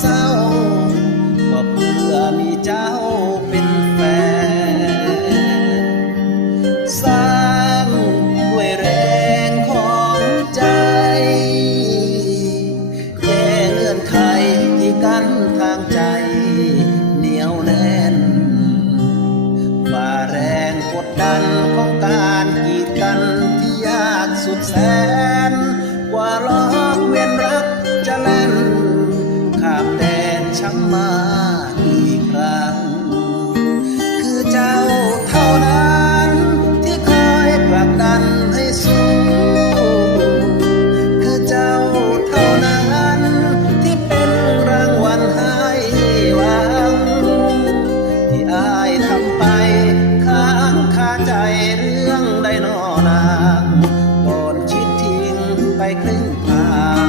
เศร้าก็เพื่อมีเจ้าเป็นแฟนสร้างด้วยแรงของใจแก้เงื่อนไขที่กั้นทางใจเหนียวแน่นฝ่าแรงกดดันของการกีดกันที่ยากสุดแสนกว่าล้อเวียนรักจะแล่นข้ามแดนช้ำมาอีกครั้งคือเจ้าเท่านั้นที่คอยผลักดันให้สู้คือเจ้าเท่านั้นที่เป็นรางวัลให้หวังที่อายทำไปค้างคาใจเรื่องใดหนอนางก่อนชิดทิ้งไปครึ่งทาง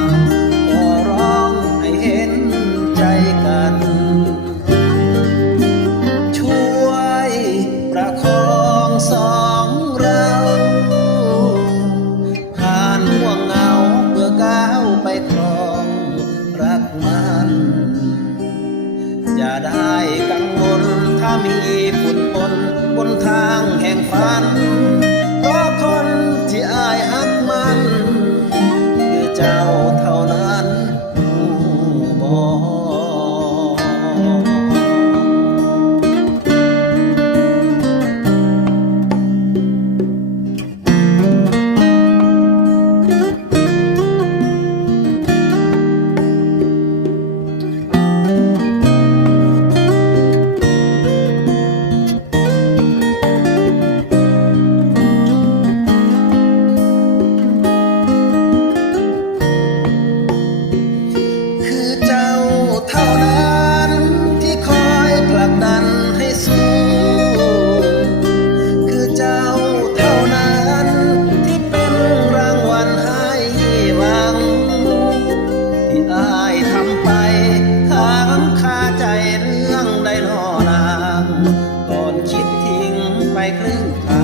ก็ร้องให้เห็นใจกันช่วยประคองสองเราผ่านห่วงเหงาเพื่อก้าวไปครองรักมันอย่าได้กังวลถ้ามีฝุ่นปนบนทางแห่งฝันเพราะคนที่อายหักมันคือเจ้าเท่านั้นผู้บอกก่อนคิดทิ้งไปครึ่งทาง